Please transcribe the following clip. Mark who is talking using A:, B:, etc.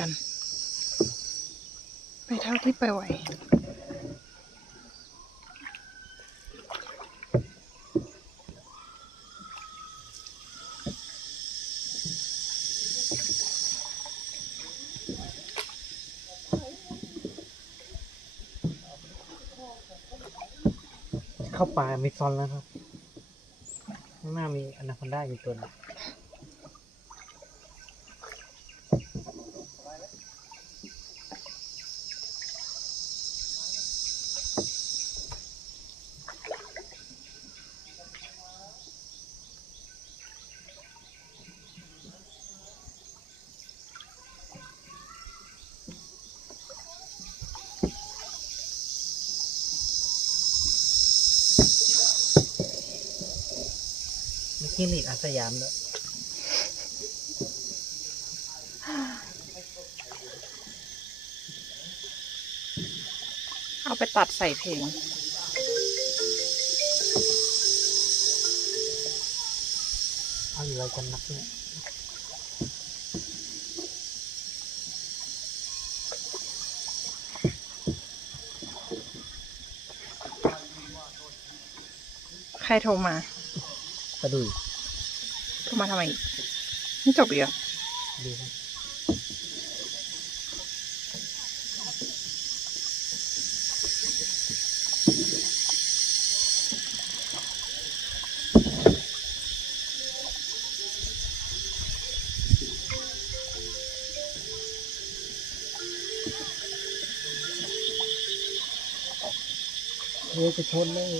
A: กัน ไปเท่าที่ไปไหว
B: เข้าป่ามีซอนแล้วครับ ข้างหน้ามีอนาคอนด้าอยู่ตัวหนึง มีที่หลีดอาสยามด้วย
A: เอาไปตัดใส่เพลง
B: เอาอยู่ไรกันนักเนี่ย
A: ใครโทรมา
B: กระดุย
A: โทรมาทำไมไม่จบอีกเหรอ
B: ดีครับเฮ้ยจะชนเลย